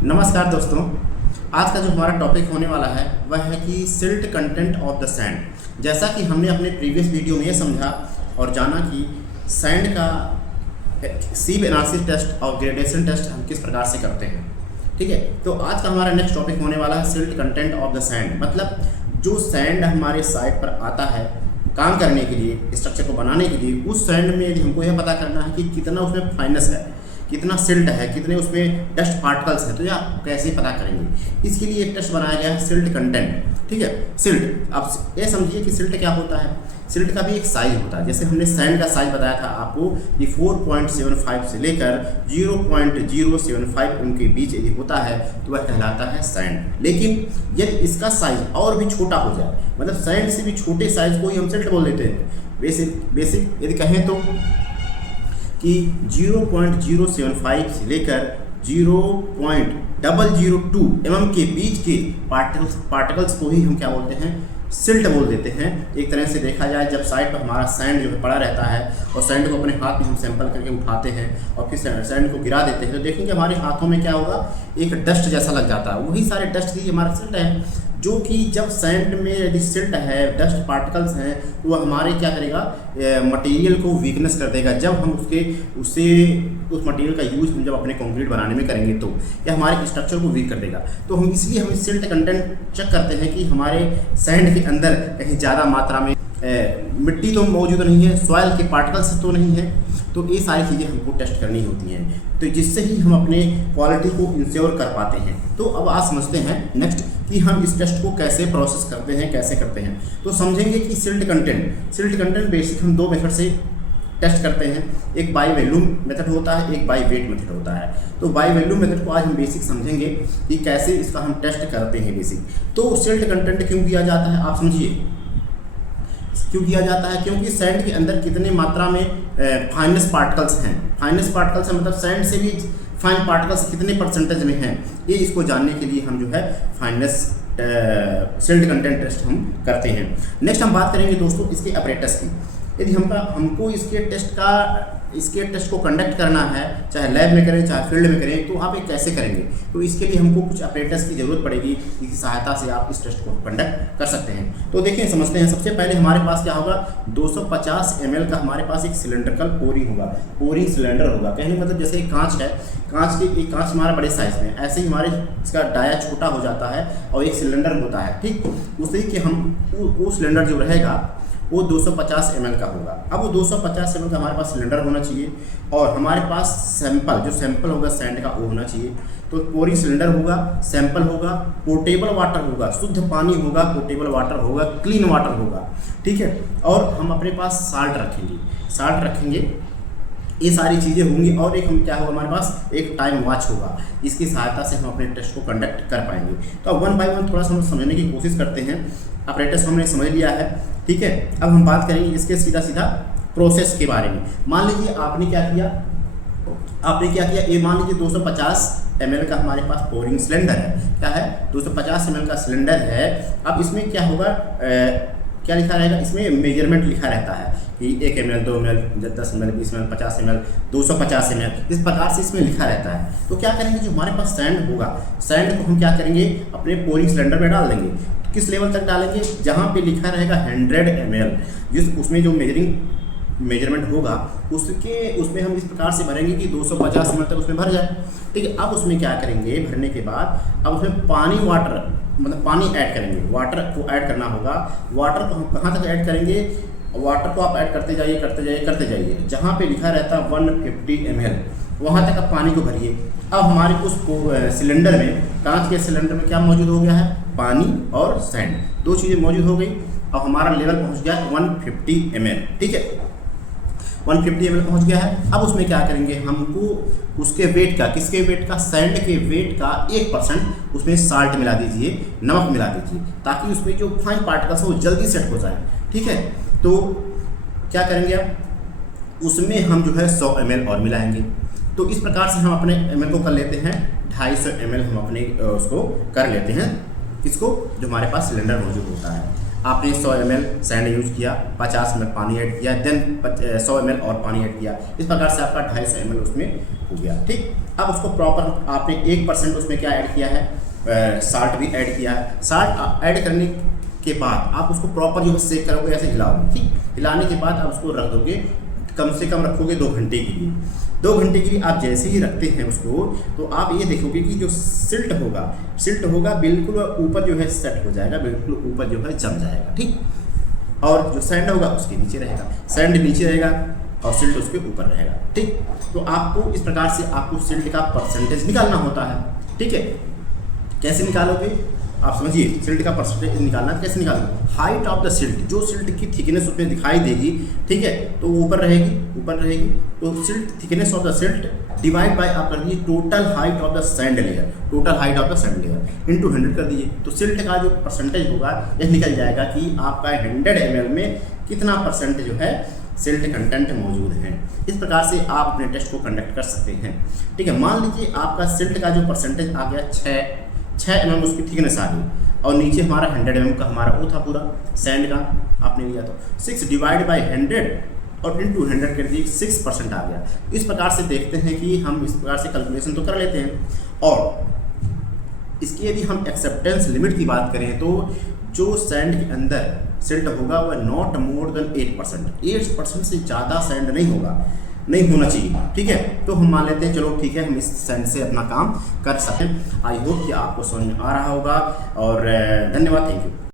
नमस्कार दोस्तों। आज का जो हमारा टॉपिक होने वाला है वह है कि silt content of the sand. जैसा कि हमने अपने प्रीवियस वीडियो में ये समझा और जाना कि सैंड का सीव एनालिसिस टेस्ट और ग्रेडेशन टेस्ट हम किस प्रकार से करते हैं। ठीक है, तो आज का हमारा नेक्स्ट टॉपिक होने वाला है silt content of the sand. मतलब जो सैंड हमारे साइट पर आता है काम करने के लिए, स्ट्रक्चर को बनाने के लिए, उस सैंड में यदि हमको यह पता करना है कि कितना उसमें फाइनस है, कितना सिल्ट है, कितने उसमें डस्ट पार्टिकल्स हैं, तो यह आप कैसे पता करेंगे। इसके लिए एक टेस्ट बनाया गया है सिल्ट कंटेंट। ठीक है, सिल्ट, आप ये समझिए कि सिल्ट क्या होता है। सिल्ट का भी एक साइज होता है। जैसे हमने सैंड का साइज बताया था आपको कि 4.75 से लेकर 0.075 उनके बीच यदि होता है तो वह कहलाता है सैंड। लेकिन यदि इसका साइज और भी छोटा हो जाए, मतलब सैंड से भी छोटे साइज को ही हम सिल्ट बोल देते हैं। बेसिक यदि कहें तो कि 0.075 से लेकर 0.002 mm के बीच के पार्टिकल्स को ही हम क्या बोलते हैं, सिल्ट बोल देते हैं। एक तरह से देखा जाए, जब साइड पर हमारा सैंड जो है पड़ा रहता है और सैंड को अपने हाथ में हम सैंपल करके उठाते हैं और फिर सैंड को गिरा देते हैं, तो देखेंगे हमारे हाथों में क्या होगा, एक डस्ट जैसा लग जाता है। वही सारे डस्ट ही हमारा सिल्ट है, जो कि जब सैंड में यदि सिल्ट है, डस्ट पार्टिकल्स हैं, तो वह हमारे क्या करेगा, मटेरियल को वीकनेस कर देगा। जब हम उस मटेरियल का यूज हम जब अपने कंक्रीट बनाने में करेंगे तो यह हमारे स्ट्रक्चर को वीक कर देगा। तो हम इसलिए हम सिल्ट कंटेंट चेक करते हैं कि हमारे सैंड के अंदर कहीं ज़्यादा मात्रा में मिट्टी तो मौजूद नहीं है, सॉइल के पार्टिकल्स तो नहीं है। तो ये सारी चीज़ें हमको टेस्ट करनी होती हैं, तो जिससे ही हम अपने क्वालिटी को इंश्योर कर पाते हैं। तो अब आज समझते हैं नेक्स्ट कि हम इस टेस्ट को कैसे प्रोसेस करते हैं, कैसे करते हैं। तो समझेंगे कि सिल्ट कंटेंट बेसिक हम दो मेथड से टेस्ट करते हैं। एक बाई वैल्यूम मेथड होता है, एक बाई वेट मेथड होता है। तो बाई वैल्यूम मेथड को आज हम बेसिक समझेंगे कि कैसे इसका हम टेस्ट करते हैं बेसिक। तो सिल्ट कंटेंट क्यों किया जाता है, आप समझिए क्यों किया जाता है। क्योंकि सैंड के अंदर कितने मात्रा में फाइनस पार्टिकल्स हैं। फाइनस पार्टिकल्स मतलब सैंड से भी फाइन पार्टिकल्स कितने परसेंटेज में हैं, ये इसको जानने के लिए हम जो है फाइनस सिल्ट कंटेंट टेस्ट हम करते हैं। नेक्स्ट हम बात करेंगे दोस्तों इसके अपरेटस की। यदि हमको इसके टेस्ट को कंडक्ट करना है, चाहे लैब में करें चाहे फील्ड में करें, तो आप ये कैसे करेंगे। तो इसके लिए हमको कुछ अपरेटस की ज़रूरत पड़ेगी, जिसकी सहायता से आप इस टेस्ट को कंडक्ट कर सकते हैं। तो देखिए समझते हैं। सबसे पहले हमारे पास क्या होगा, 250 ml का हमारे पास एक सिलेंड्रिकल पोरिंग सिलेंडर होगा। कहने मतलब जैसे एक कांच है, कांच हमारा बड़े साइज में, ऐसे ही हमारे इसका डाया छोटा हो जाता है और एक सिलेंडर होता है। ठीक, उसी के हम वो सिलेंडर जो रहेगा वो 250 ml का होगा। अब वो 250 ml का हमारे पास सिलेंडर होना चाहिए और हमारे पास सैंपल होगा सैंड का, वो होना चाहिए। तो पोरिंग सिलेंडर होगा, सैंपल होगा, पोर्टेबल वाटर होगा, शुद्ध पानी होगा, पोर्टेबल वाटर होगा, क्लीन वाटर होगा। ठीक है, और हम अपने पास साल्ट रखेंगे। ये सारी चीज़ें होंगी और एक हम क्या होगा, हमारे पास एक टाइम वॉच होगा। इसकी सहायता से हम अपने टेस्ट को कंडक्ट कर पाएंगे। तो अब 1 बाय 1 थोड़ा सा हम समझने की कोशिश करते हैं। अपरेटस हमने समझ लिया है, ठीक है। अब हम बात करेंगे इसके सीधा प्रोसेस के बारे में। मान लीजिए आपने क्या किया, ये मान लीजिए 250 ml का हमारे पास पोरिंग सिलेंडर है। क्या है, 250 ml का सिलेंडर है। अब इसमें क्या होगा, क्या लिखा रहेगा, इसमें मेजरमेंट लिखा रहता है कि 1 ml, 2 ml, 10 ml, 20 ml, 50 ml, 250 ml, इस प्रकार से इसमें लिखा रहता है। तो क्या करेंगे, जो हमारे पास सैंड होगा, सैंड को हम क्या करेंगे, अपने पोरिंग सिलेंडर में डाल देंगे। किस लेवल तक डालेंगे, जहाँ पे लिखा रहेगा 100 ml, उसमें जो मेजरमेंट होगा उसमें हम इस प्रकार से भरेंगे कि 250 ml तक उसमें भर जाए। ठीक है, अब उसमें क्या करेंगे, भरने के बाद अब उसमें पानी ऐड करेंगे। वाटर को ऐड करना होगा। वाटर को हम कहाँ तक ऐड करेंगे, वाटर को आप ऐड करते जाइए। जहाँ पे लिखा रहता है 150 ml, वहाँ तक आप पानी को भरिए। अब हमारे उस सिलेंडर में, कांच के सिलेंडर में क्या मौजूद हो गया है, पानी और सैंड, दो चीज़ें मौजूद हो गई। अब हमारा लेवल पहुँच गया 150 ml। ठीक है, 150 ml पहुँच गया है। अब उसमें क्या करेंगे, हमको उसके वेट का, किसके वेट का, सैंड के वेट का 1% उसमें साल्ट मिला दीजिए, नमक मिला दीजिए, ताकि उसमें जो फाइन पार्टिकल्स है वो जल्दी सेट हो जाए। ठीक है, तो क्या करेंगे, अब उसमें हम जो है 100 ml और मिलाएंगे। तो इस प्रकार से हम अपने ml को कर लेते हैं 250 ml, हम अपने उसको कर लेते हैं, इसको जो हमारे पास सिलेंडर मौजूद होता है। आपने 100 ml सैंड यूज किया, 50 ml पानी ऐड किया, देन 100 ml और पानी ऐड किया, इस प्रकार से आपका 250 ml उसमें हो गया। ठीक, अब उसको प्रॉपर आपने 1% उसमें क्या ऐड किया है, साल्ट भी ऐड किया है। साल्ट ऐड करने के बाद आप उसको प्रॉपर जो है सेक करोगे, ऐसे हिलाओगे। ठीक, हिलाने के बाद आप उसको रख दोगे, कम से कम रखोगे 2 घंटे के लिए। 2 घंटे के लिए आप जैसे ही रखते हैं उसको, तो आप ये देखोगे कि जो सिल्ट होगा बिल्कुल ऊपर जो है सेट हो जाएगा, बिल्कुल ऊपर जो है जम जाएगा। ठीक, और जो सैंड होगा उसके नीचे रहेगा, सैंड नीचे रहेगा और सिल्ट उसके ऊपर रहेगा। ठीक, तो आपको इस प्रकार से आपको सिल्ट का परसेंटेज निकालना होता है। ठीक है, कैसे निकालोगे आप समझिए, सिल्ट का परसेंटेज निकालना कैसे निकालोगे, हाइट ऑफ द सिल्ट, जो सिल्ट की थिकनेस उसमें दिखाई देगी, ठीक है, तो वो ऊपर रहेगी, तो silt thickness of the silt divide by आप कर दीजिए total height of the sand layer, into 100 कर दीजिए। तो सिल्ट का जो परसेंटेज होगा यह निकल जाएगा कि आपका 100 ml में कितना परसेंट जो है सिल्ट कंटेंट मौजूद है। इस प्रकार से आप अपने टेस्ट को कंडक्ट कर सकते हैं। ठीक है, मान लीजिए आपका सिल्ट का जो परसेंटेज आ गया 6 mm उसकी थिकनेस आ गई, और नीचे हमारा 100 mm का हमारा वो था पूरा सैंड का आपने लिया, तो 6 डिवाइड बाई 100 और इंटू 100 कर दिए, 6% आ गया। इस प्रकार से देखते हैं कि हम इस प्रकार से कैलकुलेशन तो कर लेते हैं। और इसकी यदि हम एक्सेप्टेंस लिमिट की बात करें तो जो सैंड के अंदर सिल्ट होगा वह नॉट मोर देन 8% से ज़्यादा सैंड नहीं होना चाहिए। ठीक है, तो हम मान लेते हैं चलो ठीक है, हम इस सैंड से अपना काम कर सकते हैं। आई होप कि आपको समझ में आ रहा होगा, और धन्यवाद, थैंक यू।